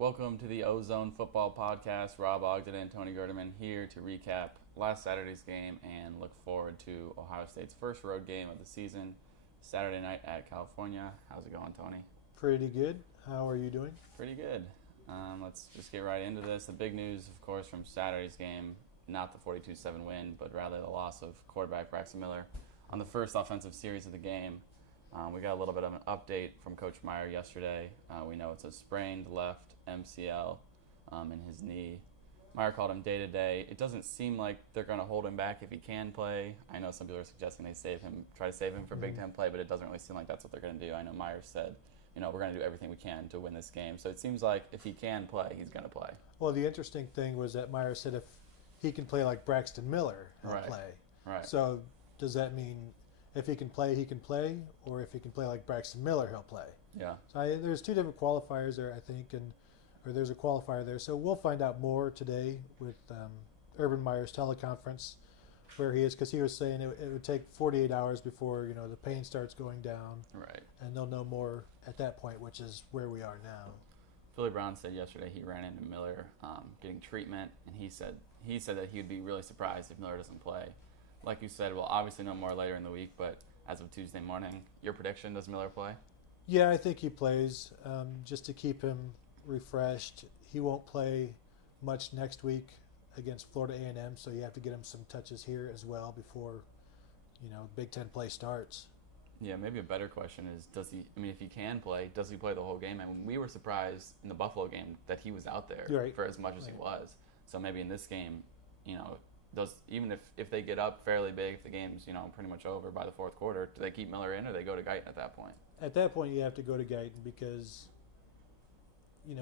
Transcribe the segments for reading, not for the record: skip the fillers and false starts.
Welcome to the Ozone Football Podcast. Rob Ogden and Tony Gerdeman here to recap last Saturday's game and look forward to Ohio State's first road game of the season, Saturday night at California. How's it going, Tony? Pretty good. How are you doing? Pretty good. Let's just get right into this. The big news, of course, from Saturday's game, not the 42-7 win, but rather the loss of quarterback Braxton Miller on the first offensive series of the game. We got a little bit of an update from Coach Meyer yesterday. We know it's a sprained left MCL in his knee. Meyer called him day-to-day. It doesn't seem like they're going to hold him back if he can play. I know some people are suggesting they try to save him for Big Ten play, but it doesn't really seem like that's what they're going to do. I know Meyer said, we're going to do everything we can to win this game. So it seems like if he can play, he's going to play. Well, the interesting thing was that Meyer said if he can play like Braxton Miller, he'll play. Right. So does that mean if he can play, or if he can play like Braxton Miller, he'll play? Yeah. So there's two different qualifiers there, I think, or there's a qualifier there. So we'll find out more today with Urban Meyer's teleconference where he is, because he was saying it would take 48 hours before the pain starts going down. Right. And they'll know more at that point, which is where we are now. Philly Brown said yesterday he ran into Miller getting treatment, and he said that he would be really surprised if Miller doesn't play. Like you said, we'll obviously know more later in the week, but as of Tuesday morning, your prediction, does Miller play? Yeah, I think he plays just to keep him refreshed. He won't play much next week against Florida A&M, so you have to get him some touches here as well before Big Ten play starts. Yeah, maybe a better question is, if he can play, does he play the whole game? I mean, we were surprised in the Buffalo game that he was out there for as much as he was. So maybe in this game, even if they get up fairly big, if the game's pretty much over by the fourth quarter, do they keep Miller in or they go to Guyton at that point? At that point, you have to go to Guyton because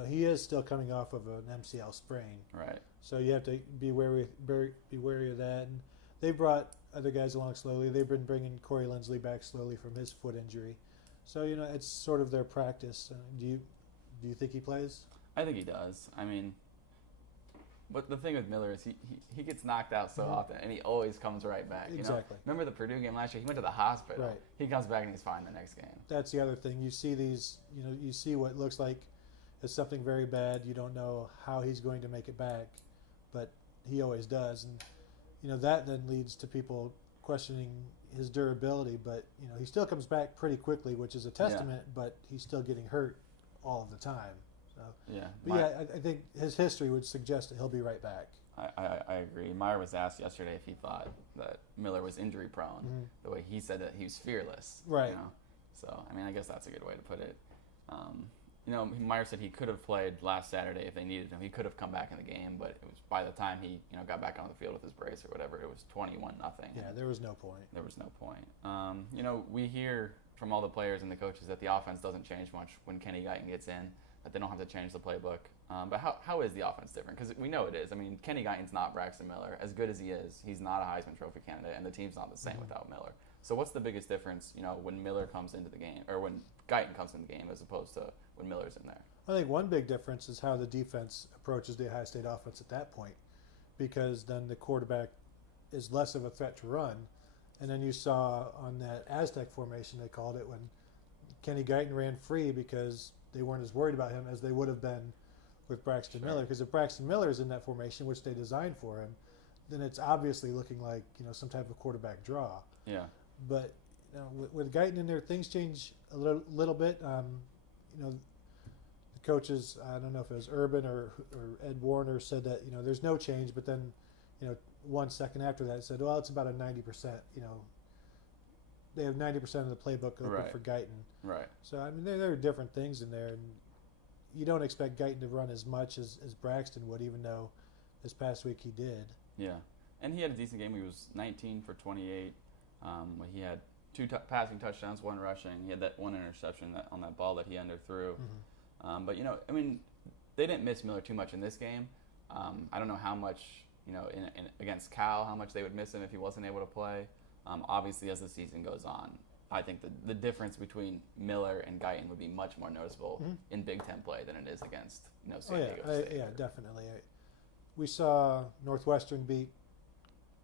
he is still coming off of an MCL sprain. Right. So you have to be wary of that. And they brought other guys along slowly. They've been bringing Corey Lindsley back slowly from his foot injury. So it's sort of their practice. Do you think he plays? I think he does. But the thing with Miller is he gets knocked out so often, and he always comes right back. Exactly. Remember the Purdue game last year? He went to the hospital. Right. He comes back and he's fine the next game. That's the other thing. You see these, you see what looks like is something very bad. You don't know how he's going to make it back, but he always does. And, that then leads to people questioning his durability. But, he still comes back pretty quickly, which is a testament, but he's still getting hurt all of the time. Yeah. But I think his history would suggest that he'll be right back. I agree. Meyer was asked yesterday if he thought that Miller was injury prone. The way he said that he was fearless. Right. So, I guess that's a good way to put it. Meyer said he could have played last Saturday if they needed him. He could have come back in the game, but it was by the time he got back on the field with his brace or whatever, it was 21-0. Yeah, there was no point. There was no point. We hear from all the players and the coaches that the offense doesn't change much when Kenny Guyton gets in, that they don't have to change the playbook. But how is the offense different? Because we know it is. Kenny Guyton's not Braxton Miller. As good as he is, he's not a Heisman Trophy candidate, and the team's not the same without Miller. So what's the biggest difference, when Miller comes into the game, or when Guyton comes into the game, as opposed to when Miller's in there? I think one big difference is how the defense approaches the Ohio State offense at that point, because then the quarterback is less of a threat to run. And then you saw on that Aztec formation, they called it, when Kenny Guyton ran free because they weren't as worried about him as they would have been with Braxton Miller. Because if Braxton Miller is in that formation, which they designed for him, then it's obviously looking like some type of quarterback draw. Yeah. But with Guyton in there, things change a little bit. The coaches, I don't know if it was Urban or Ed Warner, said that there's no change. But then 1 second after that, it said, well, it's about a 90%. They have 90% of the playbook open for Guyton. Right. So there are different things in there, and you don't expect Guyton to run as much as Braxton would, even though this past week he did. Yeah, and he had a decent game. He was 19 for 28. He had two passing touchdowns, one rushing. He had that one interception on that ball that he underthrew. But they didn't miss Miller too much in this game. I don't know how much against Cal, how much they would miss him if he wasn't able to play. Obviously, as the season goes on, I think the difference between Miller and Guyton would be much more noticeable in Big Ten play than it is against San Diego State. Yeah, definitely. We saw Northwestern beat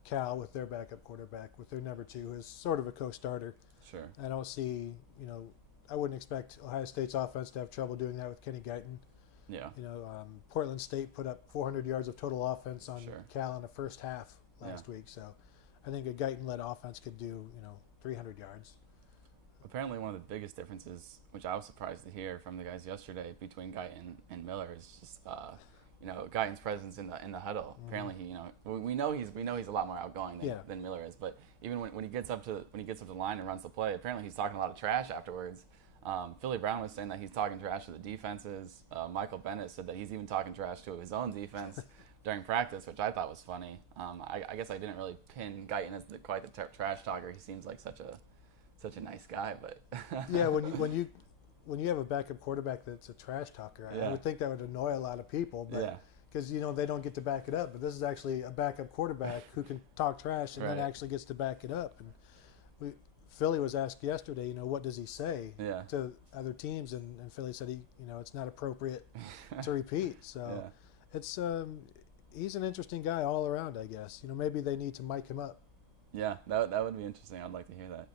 Cal with their backup quarterback, with their number 2, who is sort of a co-starter. Sure. I don't see, I wouldn't expect Ohio State's offense to have trouble doing that with Kenny Guyton. Yeah. Portland State put up 400 yards of total offense on Sure. Cal in the first half last week. So I think a Guyton-led offense could do 300 yards. Apparently, one of the biggest differences, which I was surprised to hear from the guys yesterday, between Guyton and Miller is just Guyton's presence in the huddle. Mm-hmm. Apparently, we know he's a lot more outgoing than Miller is. But even when he gets up to the line and runs the play, apparently he's talking a lot of trash afterwards. Philly Brown was saying that he's talking trash to the defenses. Michael Bennett said that he's even talking trash to his own defense during practice, which I thought was funny. I guess I didn't really pin Guyton as quite the trash talker. He seems like such a nice guy, but yeah, when you have a backup quarterback that's a trash talker, I would think that would annoy a lot of people, but because they don't get to back it up. But this is actually a backup quarterback who can talk trash and then actually gets to back it up. And Philly was asked yesterday, what does he say to other teams, and Philly said it's not appropriate to repeat. So it's he's an interesting guy all around, I guess. Maybe they need to mic him up. Yeah, that would be interesting. I'd like to hear that.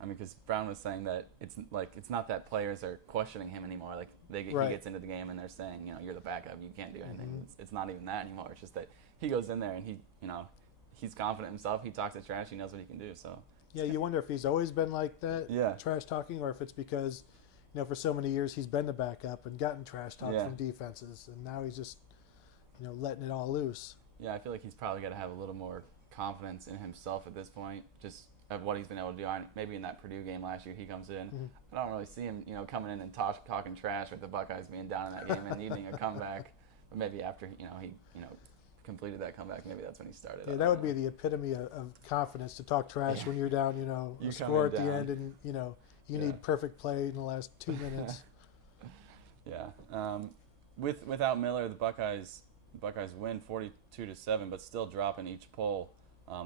I mean, because Brown was saying that it's not that players are questioning him anymore. Like he gets into the game and they're saying, you're the backup, you can't do anything. Mm-hmm. It's not even that anymore. It's just that he goes in there and he's confident in himself. He talks his trash. He knows what he can do. So yeah, you wonder if he's always been like that, trash talking, or if it's because for so many years he's been the backup and gotten trash talk from defenses, and now he's just letting it all loose. Yeah, I feel like he's probably got to have a little more confidence in himself at this point. Just of what he's been able to do. Maybe in that Purdue game last year, he comes in. Mm-hmm. I don't really see him, coming in and talking trash with the Buckeyes being down in that game and needing a comeback. But maybe after he completed that comeback, maybe that's when he started. Yeah, that would be the epitome of confidence, to talk trash when you're down, a score at the end, and you need perfect play in the last 2 minutes. Yeah. Without Miller, the Buckeyes win 42-7, but still drop in each poll.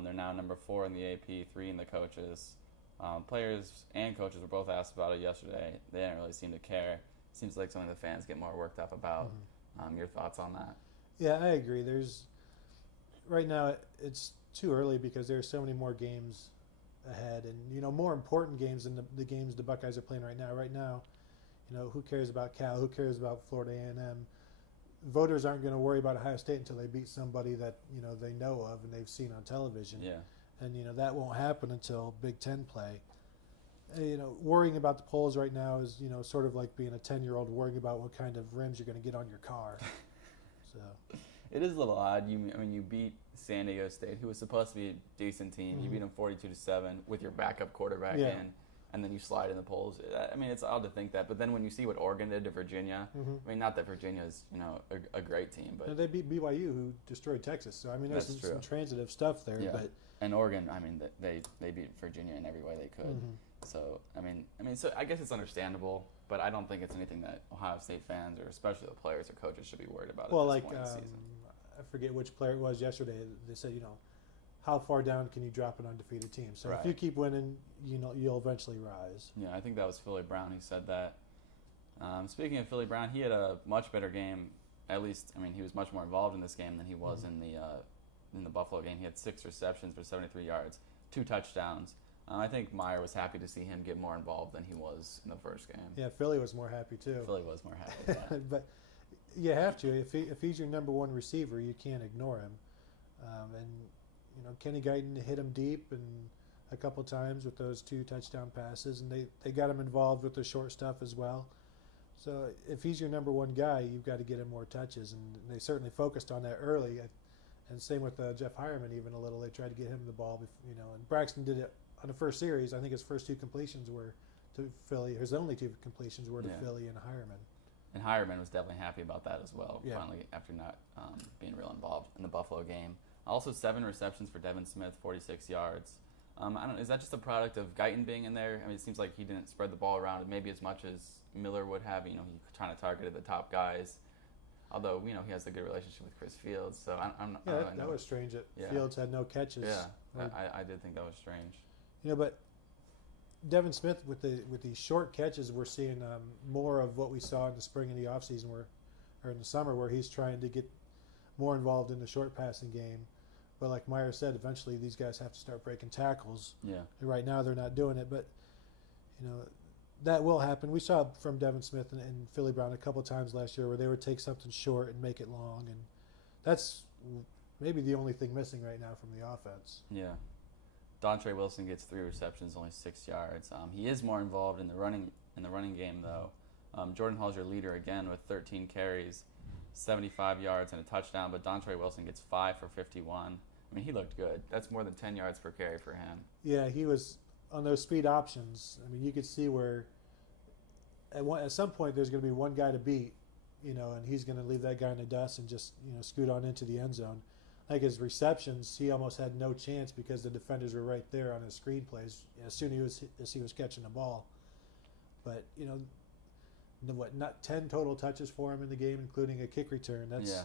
They're now number 4 in the AP, 3 in the coaches. Players and coaches were both asked about it yesterday. They didn't really seem to care. Seems like something the fans get more worked up about. Mm-hmm. Your thoughts on that? Yeah, I agree. Right now it's too early because there are so many more games ahead, and more important games than the games the Buckeyes are playing right now. Right now, who cares about Cal? Who cares about Florida A&M? Voters aren't going to worry about Ohio State until they beat somebody that they know of and they've seen on television. Yeah. And that won't happen until Big Ten play. Worrying about the polls right now is sort of like being a 10-year-old worrying about what kind of rims you're going to get on your car. So it is a little odd. You beat San Diego State, who was supposed to be a decent team. Mm-hmm. You beat them 42-7 with your backup quarterback in. And then you slide in the polls. I mean, it's odd to think that. But then when you see what Oregon did to Virginia, I mean, not that Virginia is, a great team, but they beat BYU, who destroyed Texas. So I mean, there's some transitive stuff there. Yeah. But and Oregon, I mean, they beat Virginia in every way they could. Mm-hmm. So I mean, so I guess it's understandable, but I don't think it's anything that Ohio State fans, or especially the players or coaches, should be worried about. Well, at this point in the season. I forget which player it was yesterday. They said, how far down can you drop an undefeated team? So if you keep winning, you'll eventually rise. Yeah, I think that was Philly Brown who said that. Speaking of Philly Brown, he had a much better game. At least, I mean, he was much more involved in this game than he was in the Buffalo game. He had 6 receptions for 73 yards, 2 touchdowns. I think Meyer was happy to see him get more involved than he was in the first game. Yeah, Philly was more happy too. Philly was more happy. Yeah. But you have to. If he's your number 1 receiver, you can't ignore him. Kenny Guyton hit him deep and a couple times with those 2 touchdown passes, and they got him involved with the short stuff as well. So if he's your number 1 guy, you've got to get him more touches, and they certainly focused on that early. And same with Jeff Hireman, even a little. They tried to get him the ball, and Braxton did it on the first series. I think his first 2 completions were to Philly. His only 2 completions were to Philly and Hireman. And Hireman was definitely happy about that as well, finally, after not being real involved in the Buffalo game. Also, 7 receptions for Devin Smith, 46 yards. Is that just a product of Guyton being in there? I mean, it seems like he didn't spread the ball around maybe as much as Miller would have. He kind of targeted the top guys. Although, he has a good relationship with Chris Fields, so I don't really know. That was strange that Fields had no catches. Yeah, I did think that was strange. But Devin Smith, with these short catches, we're seeing more of what we saw in the spring and the offseason, or in the summer, where he's trying to get more involved in the short passing game. But like Meyer said, eventually these guys have to start breaking tackles. Yeah. And right now they're not doing it. But, that will happen. We saw from Devin Smith and Philly Brown a couple of times last year where they would take something short and make it long, and that's maybe the only thing missing right now from the offense. Yeah. Dontre Wilson gets 3 receptions, only 6 yards. He is more involved in the running game, though. Jordan Hall's your leader again with 13 carries, 75 yards, and a touchdown, but Dontre Wilson gets 5 for 51. I mean, he looked good. That's more than 10 yards per carry for him. Yeah, he was on those speed options. I mean, you could see where at some point there's going to be one guy to beat, and he's going to leave that guy in the dust and just, scoot on into the end zone. Like his receptions, he almost had no chance because the defenders were right there on his screen plays as soon as he was catching the ball. But, not 10 total touches for him in the game, including a kick return. That's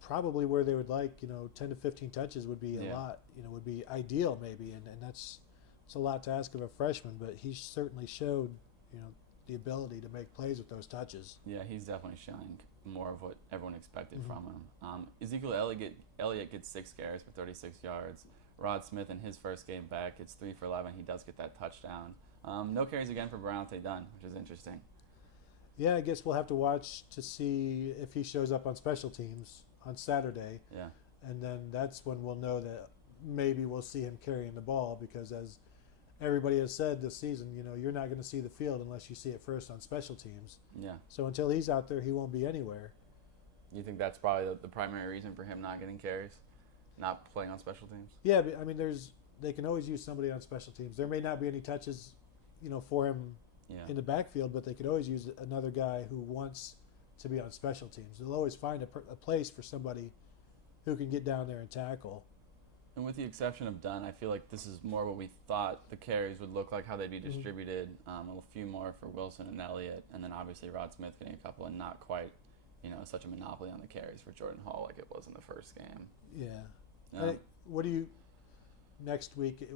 probably where they would like, 10 to 15 touches would be a lot, would be ideal maybe. And it's a lot to ask of a freshman, but he certainly showed, the ability to make plays with those touches. Yeah, he's definitely showing more of what everyone expected from him. Ezekiel Elliott gets 6 carries for 36 yards. Rod Smith in his first game back gets 3 for 11. He does get that touchdown. No carries again for Brownte Dunn, which is interesting. Yeah, I guess we'll have to watch to see if he shows up on special teams on Saturday. Yeah. And then that's when we'll know that maybe we'll see him carrying the ball, because as everybody has said this season, you're not going to see the field unless you see it first on special teams. Yeah. So until he's out there, he won't be anywhere. You think that's probably the primary reason for him not getting carries, not playing on special teams? Yeah, but, I mean, they can always use somebody on special teams. There may not be any touches, for him in the backfield, but they could always use another guy who wants to be on special teams. They'll always find a place for somebody who can get down there and tackle. And with the exception of Dunn, I feel like this is more what we thought the carries would look like, how they'd be distributed. A few more for Wilson and Elliott, and then obviously Rod Smith getting a couple, and not quite, such a monopoly on the carries for Jordan Hall like it was in the first game. Yeah. Next week,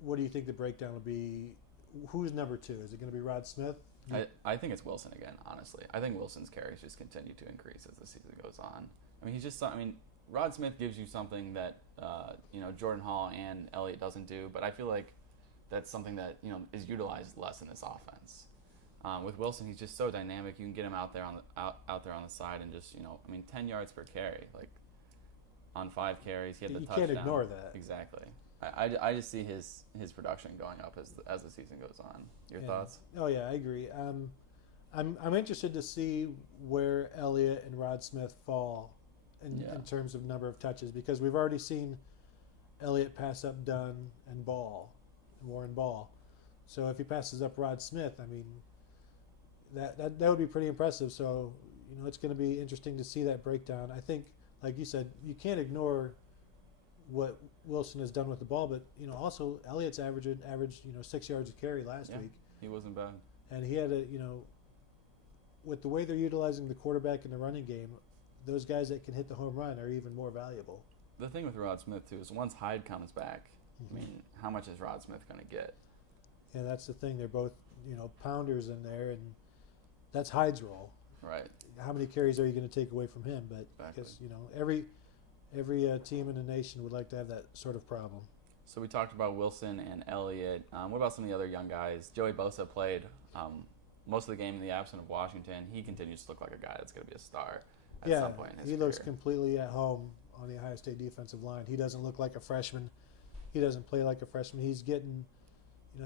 what do you think the breakdown will be? Who's number 2? Is it going to be Rod Smith? I think it's Wilson again, honestly. I think Wilson's carries just continue to increase as the season goes on. Rod Smith gives you something that Jordan Hall and Elliott doesn't do, but I feel like that's something that is utilized less in this offense. With Wilson, he's just so dynamic. You can get him out there on the side and just 10 yards per carry, like on 5 carries, he had the touchdown. You can't ignore that. Exactly. I just see his production going up as the season goes on. Your thoughts? Oh yeah, I agree. I'm interested to see where Elliott and Rod Smith fall in terms of number of touches, because we've already seen Elliott pass up Dunn and Warren Ball. So if he passes up Rod Smith, I mean, that would be pretty impressive. So it's going to be interesting to see that breakdown. I think, like you said, you can't ignore what Wilson has done with the ball, but also Elliott's averaged 6 yards a carry last week. He wasn't bad, and he had with the way they're utilizing the quarterback in the running game, those guys that can hit the home run are even more valuable. The thing with Rod Smith too is once Hyde comes back, I mean, how much is Rod Smith going to get? Yeah, that's the thing. They're both pounders in there, and that's Hyde's role. Right. How many carries are you going to take away from him? But because every team in the nation would like to have that sort of problem. So we talked about Wilson and Elliott. What about some of the other young guys? Joey Bosa played most of the game in the absence of Washington. He continues to look like a guy that's going to be a star at some point in his career. He looks completely at home on the Ohio State defensive line. He doesn't look like a freshman. He doesn't play like a freshman. He's getting,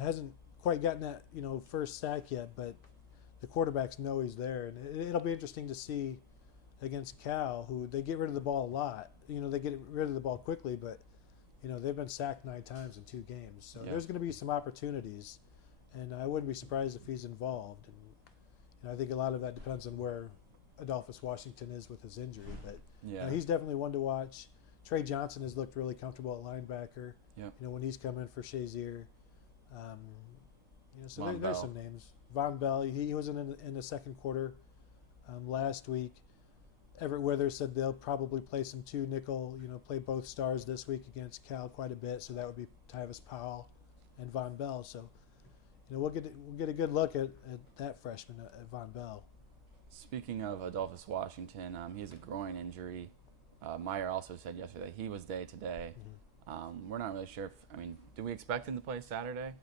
hasn't quite gotten that, first sack yet, but the quarterbacks know he's there. And it'll be interesting to see against Cal, who they get rid of the ball a lot. They get rid of the ball quickly, but they've been sacked 9 times in 2 games. So there's going to be some opportunities, and I wouldn't be surprised if he's involved. And I think a lot of that depends on where Adolphus Washington is with his injury. But he's definitely one to watch. Trey Johnson has looked really comfortable at linebacker. When he's come in for Shazier. So there's some names. Von Bell, he was in the second quarter last week. Everett Withers said they'll probably play some 2 nickel, play both stars this week against Cal quite a bit. So that would be Tyvis Powell and Von Bell. So, we'll get a good look at that freshman at Von Bell. Speaking of Adolphus Washington, he has a groin injury. Meyer also said yesterday he was day to day. We're not really sure do we expect him to play Saturday?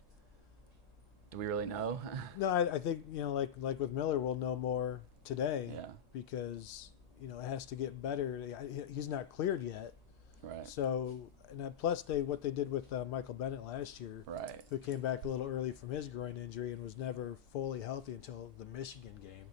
Do we really know? No, I think like with Miller, we'll know more today. Yeah. Because it has to get better. He's not cleared yet. Right. So plus what they did with Michael Bennett last year, Right. who came back a little early from his groin injury and was never fully healthy until the Michigan game.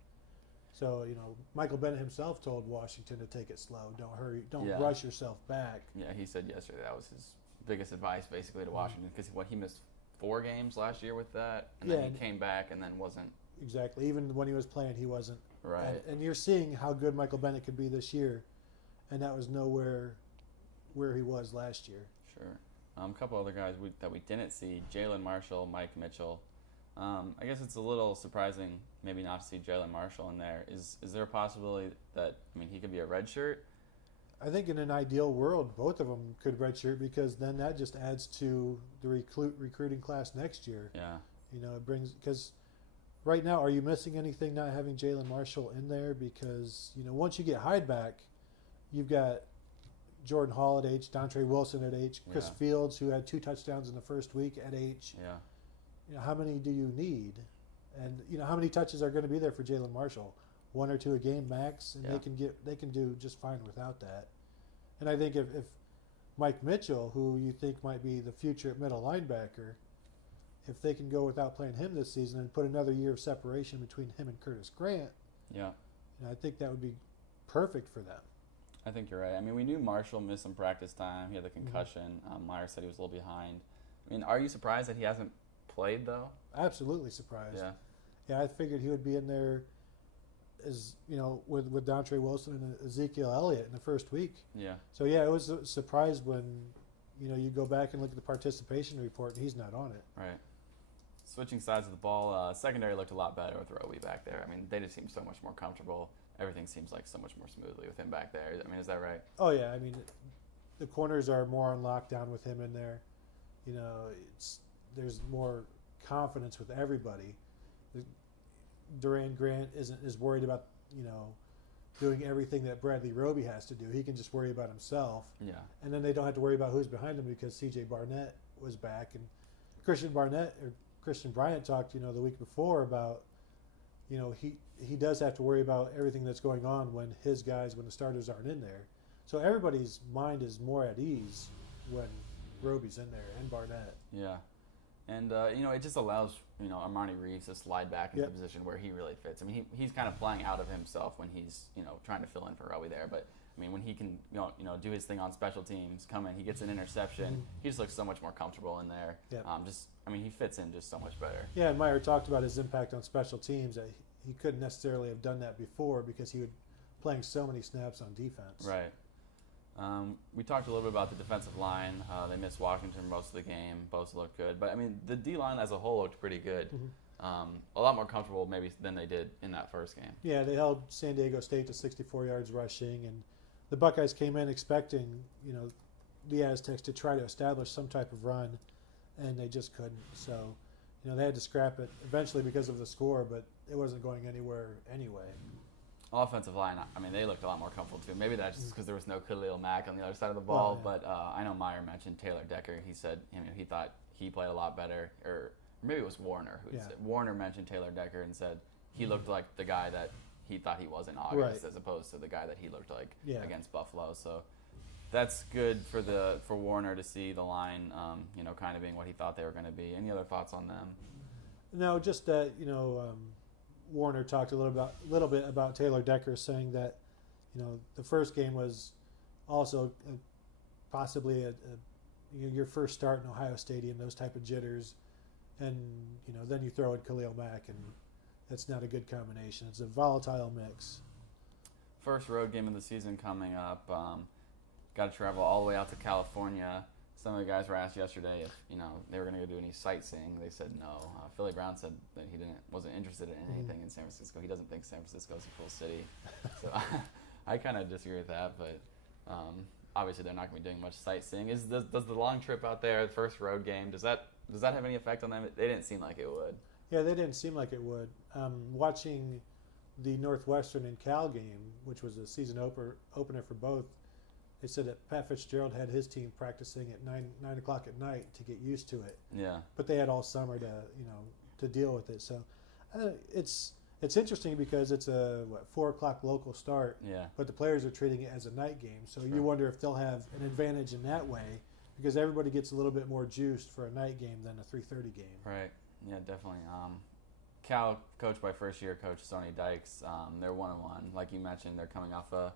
So Michael Bennett himself told Washington to take it slow. Don't hurry. Don't rush yourself back. Yeah, he said yesterday that was his biggest advice basically to Washington because he missed 4 games last year with that, and then he came back and then wasn't. Exactly. Even when he was playing, he wasn't. Right. And you're seeing how good Michael Bennett could be this year, and that was nowhere where he was last year. Sure. A couple other guys that we didn't see: Jalen Marshall, Mike Mitchell. I guess it's a little surprising maybe not to see Jalen Marshall in there. Is there a possibility that he could be a redshirt? I think in an ideal world, both of them could redshirt because then that just adds to the recruiting class next year. Yeah. It brings because right now, are you missing anything not having Jalen Marshall in there? Because once you get Hyde back, you've got Jordan Hall at H, Dontre Wilson at H, Chris Fields, who had 2 touchdowns in the first week at H. Yeah. How many do you need? And how many touches are going to be there for Jalen Marshall? 1 or 2 a game max, and they can do just fine without that. And I think if Mike Mitchell, who you think might be the future middle linebacker, if they can go without playing him this season and put another year of separation between him and Curtis Grant, I think that would be perfect for them. I think you're right. We knew Marshall missed some practice time. He had the concussion. Meyer said he was a little behind. Are you surprised that he hasn't played, though? Absolutely surprised. Yeah. Yeah, I figured he would be in there as, with Dontre Wilson and Ezekiel Elliott in the first week. Yeah. So, it was a surprise when, you go back and look at the participation report and he's not on it. Right. Switching sides of the ball, secondary looked a lot better with Roby back there. They just seem so much more comfortable. Everything seems like so much more smoothly with him back there. Is that right? Oh, yeah. The corners are more on lockdown with him in there. There's more confidence with everybody. Duran Grant is worried about, doing everything that Bradley Roby has to do. He can just worry about himself. Yeah. And then they don't have to worry about who's behind him because C.J. Barnett was back. And Christian Bryant talked, the week before about, he does have to worry about everything that's going on when the starters aren't in there. So everybody's mind is more at ease when Roby's in there and Barnett. Yeah. And, it just allows, Armani Reeves to slide back into the position where he really fits. He's kind of playing out of himself when he's, trying to fill in for Roby there. But, when he can, do his thing on special teams, come in, he gets an interception, he just looks so much more comfortable in there. Yeah. He fits in just so much better. Yeah, and Meyer talked about his impact on special teams. That he couldn't necessarily have done that before because he was playing so many snaps on defense. Right. We talked a little bit about the defensive line. They missed Washington most of the game. Both looked good. But, the D-line as a whole looked pretty good. A lot more comfortable maybe than they did in that first game. Yeah, they held San Diego State to 64 yards rushing. And the Buckeyes came in expecting, the Aztecs to try to establish some type of run, and they just couldn't. So, they had to scrap it eventually because of the score, but it wasn't going anywhere anyway. Offensive line, they looked a lot more comfortable too. Maybe that's just because there was no Khalil Mack on the other side of the ball. Well, yeah. But I know Meyer mentioned Taylor Decker. He said he thought he played a lot better, or maybe it was Warner who said. Warner mentioned Taylor Decker and said he looked like the guy that he thought he was in August, as opposed to the guy that he looked like against Buffalo. So that's good for Warner to see the line, kind of being what he thought they were going to be. Any other thoughts on them? No, just that Warner talked a little bit about Taylor Decker, saying that the first game was also possibly your first start in Ohio Stadium, those type of jitters, and then you throw in Khalil Mack, and that's not a good combination. It's a volatile mix. First road game of the season coming up. Got to travel all the way out to California. Some of the guys were asked yesterday if they were going to go do any sightseeing. They said no. Philly Brown said that he wasn't interested in anything in San Francisco. He doesn't think San Francisco is a cool city. So I kind of disagree with that. But obviously they're not going to be doing much sightseeing. Does the long trip out there, the first road game, does that have any effect on them? They didn't seem like it would. Yeah, they didn't seem like it would. Watching the Northwestern and Cal game, which was a season opener for both. They said that Pat Fitzgerald had his team practicing at 9 o'clock at night to get used to it. Yeah. But they had all summer to to deal with it. So it's interesting because it's a 4:00 local start, Yeah. but the players are treating it as a night game. So Sure. you wonder if they'll have an advantage in that way, because everybody gets a little bit more juiced for a night game than a 3:30 game. Right. Yeah, definitely. Cal, coached by first-year coach Sonny Dykes, they're 1-1. Like you mentioned, they're coming off a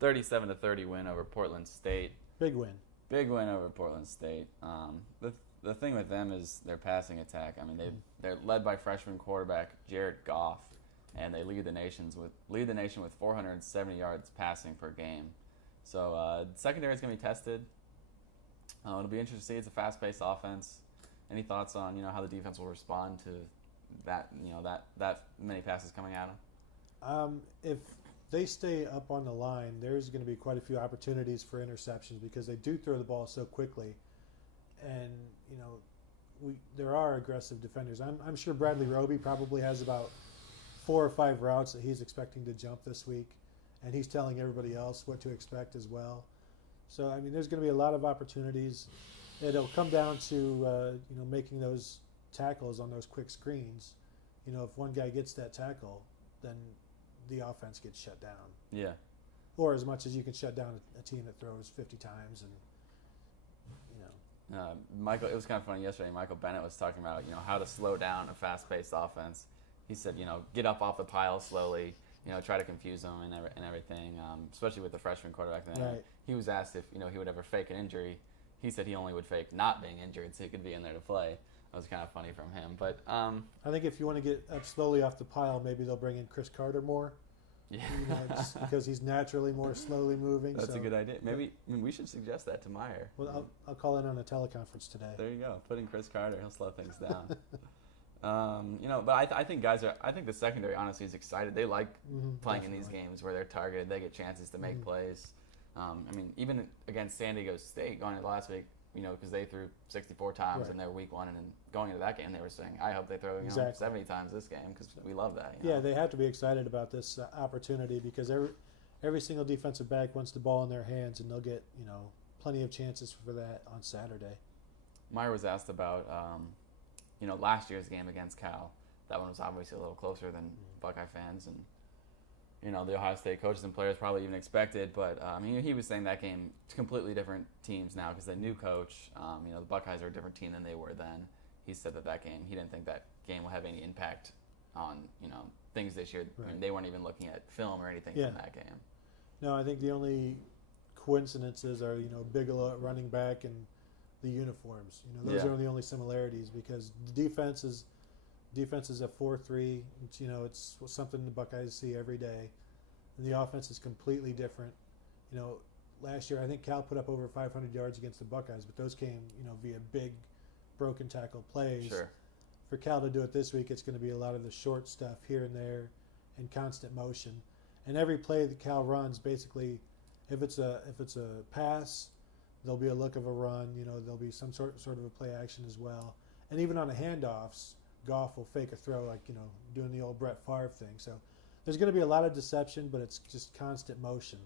37-30 win over Portland State. Big win. Big win over Portland State. The thing with them is their passing attack. I mean, they're led by freshman quarterback Jared Goff, and they lead the nation with 470 yards passing per game. So secondary is going to be tested. It'll be interesting to see. It's a fast-paced offense. Any thoughts on how the defense will respond to that that many passes coming at them? If they stay up on the line, there's going to be quite a few opportunities for interceptions because they do throw the ball so quickly, and there are aggressive defenders. I'm sure Bradley Roby probably has about 4 or 5 routes that he's expecting to jump this week, and he's telling everybody else what to expect as well. So I mean, there's going to be a lot of opportunities. It'll come down to making those tackles on those quick screens. If one guy gets that tackle, then the offense gets shut down. Yeah. Or as much as you can shut down a team that throws 50 times, and Michael, it was kind of funny yesterday. Michael Bennett was talking about how to slow down a fast-paced offense. He said get up off the pile slowly. Try to confuse them and everything, especially with the freshman quarterback. Right. He was asked if he would ever fake an injury. He said he only would fake not being injured so he could be in there to play. That was kind of funny from him. But I think if you want to get up slowly off the pile, maybe they'll bring in Chris Carter more. Yeah. Just because he's naturally more slowly moving. That's a good idea. Maybe we should suggest that to Meyer. Well, I'll call in on a teleconference today. There you go. Put in Chris Carter. He'll slow things down. But I think I think the secondary honestly is excited. They like playing in these games where they're targeted. They get chances to make plays. Even against San Diego State going into last week, because they threw 64 times in their week 1, and then going into that game, they were saying, I hope they throw 70 times this game because we love that. Yeah, they have to be excited about this opportunity because every single defensive back wants the ball in their hands, and they'll get plenty of chances for that on Saturday. Meyer was asked about last year's game against Cal. That one was obviously a little closer than Buckeye fans and the Ohio State coaches and players probably even expected. But he was saying that game, it's completely different teams now because the new coach, the Buckeyes are a different team than they were then. He said that game, he didn't think that game will have any impact on things this year. Right. I mean, they weren't even looking at film or anything from that game. No, I think the only coincidences are Bigelow at running back and the uniforms. Those are the only similarities because the defense is at 4-3. It's something the Buckeyes see every day, and the offense is completely different. Last year I think Cal put up over 500 yards against the Buckeyes, but those came via big broken tackle plays. Sure. For Cal to do it this week, it's going to be a lot of the short stuff here and there, and constant motion. And every play that Cal runs, basically, if it's a pass, there'll be a look of a run. There'll be some sort of a play action as well. And even on the handoffs, Goff will fake a throw, like doing the old Brett Favre thing. So there's going to be a lot of deception, but it's just constant motion.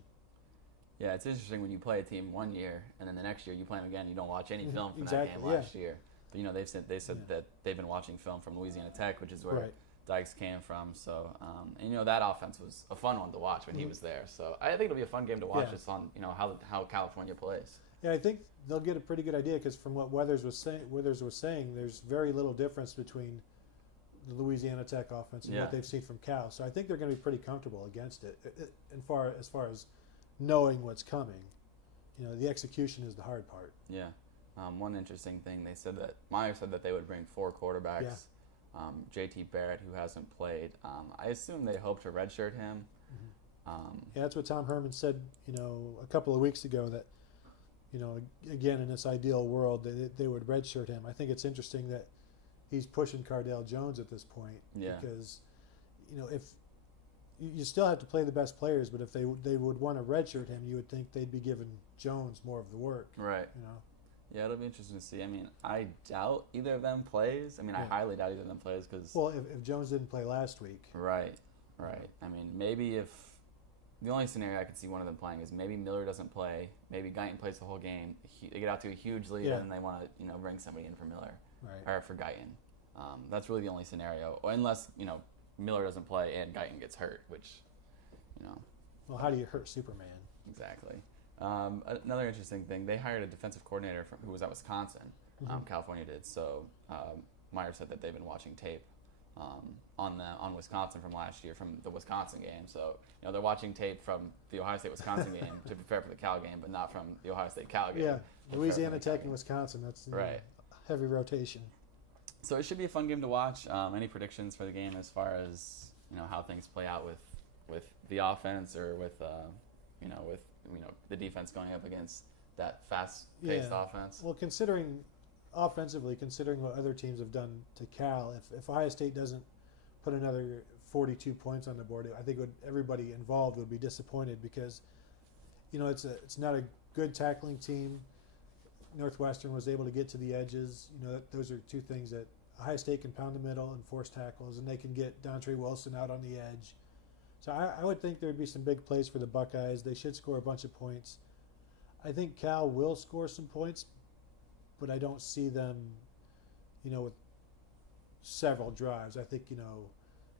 Yeah, it's interesting when you play a team one year and then the next year you play them again. You don't watch any film from Exactly, that game last year. But they said that they've been watching film from Louisiana Tech, which is where Dykes came from. So and that offense was a fun one to watch when he was there. So I think it'll be a fun game to watch just on how California plays. Yeah, I think they'll get a pretty good idea because from what Withers was saying, there's very little difference between the Louisiana Tech offense and what they've seen from Cal. So I think they're going to be pretty comfortable against it. As far as knowing what's coming, the execution is the hard part. Yeah. One interesting thing, they said that Meyer said that they would bring 4 quarterbacks. Yeah. JT Barrett, who hasn't played. I assume they hope to redshirt him. Yeah, that's what Tom Herman said. A couple of weeks ago that. Again, in this ideal world, they would redshirt him. I think it's interesting that he's pushing Cardale Jones at this point. Yeah. Because, if you still have to play the best players, but if they would want to redshirt him, you would think they'd be giving Jones more of the work. Right. Yeah, it'll be interesting to see. I doubt either of them plays. I highly doubt either of them plays because. Well, if Jones didn't play last week. Right. Maybe if. The only scenario I could see one of them playing is maybe Miller doesn't play. Maybe Guyton plays the whole game. They get out to a huge lead, and they want to, bring somebody in for Miller or for Guyton. That's really the only scenario, unless Miller doesn't play and Guyton gets hurt, which Well, how do you hurt Superman? exactly. Another interesting thing, they hired a defensive coordinator who was at Wisconsin. California did. So Meyer said that they've been watching tape on Wisconsin from last year, from the Wisconsin game. So they're watching tape from the Ohio State-Wisconsin game to prepare for the Cal game, but not from the Ohio State-Cal game. Yeah, Louisiana Tech and Wisconsin. That's right. Heavy rotation. So it should be a fun game to watch. Any predictions for the game as far as how things play out with the offense or with the defense going up against that fast-paced offense? Well, considering what other teams have done to Cal, if Ohio State doesn't put another 42 points on the board, I think everybody involved would be disappointed because, it's not a good tackling team. Northwestern was able to get to the edges. Those are two things that Ohio State can pound the middle and force tackles, and they can get Dontre Wilson out on the edge. So I would think there would be some big plays for the Buckeyes. They should score a bunch of points. I think Cal will score some points, but I don't see them, with several drives. I think,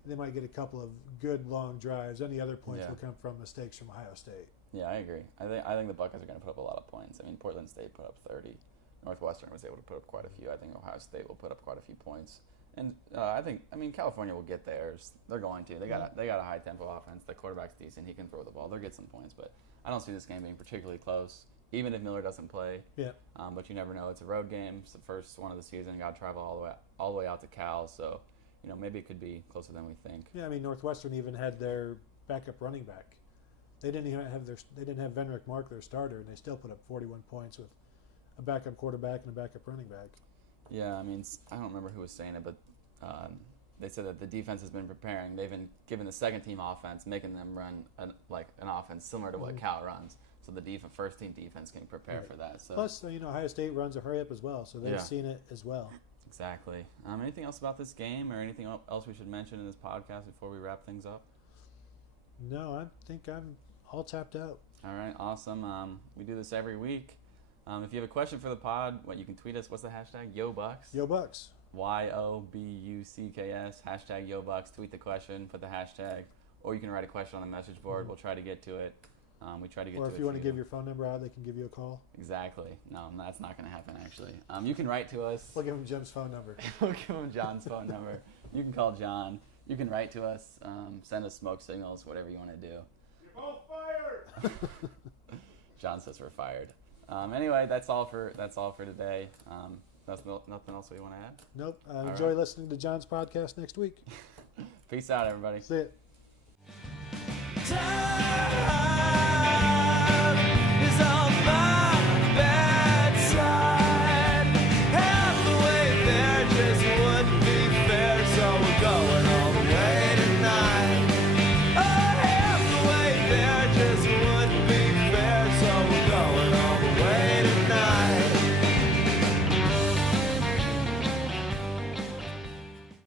they might get a couple of good long drives. Any other points will come from mistakes from Ohio State. Yeah, I agree. I think the Buckeyes are going to put up a lot of points. I mean, Portland State put up 30. Northwestern was able to put up quite a few. I think Ohio State will put up quite a few points. And California will get theirs. They're going to. They got a high tempo offense. The quarterback's decent. He can throw the ball. They'll get some points, but I don't see this game being particularly close, even if Miller doesn't play. Yeah. But you never know. It's a road game. It's the first one of the season. Got to travel all the way out to Cal. So, maybe it could be closer than we think. Yeah, I mean Northwestern even had their backup running back. They didn't have Venrick Mark, their starter, and they still put up 41 points with a backup quarterback and a backup running back. Yeah, I mean, I don't remember who was saying it, but they said that the defense has been preparing. They've been giving the second-team offense, making them run an offense similar to what Cal runs, so the first-team defense can prepare for that. So plus, Ohio State runs a hurry-up as well, so they've seen it as well. Exactly. Anything else about this game or anything else we should mention in this podcast before we wrap things up? No, I think I'm all tapped out. All right, awesome. We do this every week. If you have a question for the pod, you can tweet us. What's the hashtag? YoBucks. YoBucks. YoBucks. Hashtag YoBucks. Tweet the question, put the hashtag, or you can write a question on the message board. We'll try to get to it. We try to get to it. Or if you want to give your phone number out, they can give you a call. Exactly. No, that's not going to happen, actually. You can write to us. We'll give him Jim's phone number. We'll give him John's phone number. You can call John. You can write to us. Send us smoke signals, whatever you want to do. You're both fired! John says we're fired. Anyway, that's all for today. Nothing else we want to add? Nope. Enjoy listening to John's podcast next week. Peace out, everybody. See ya.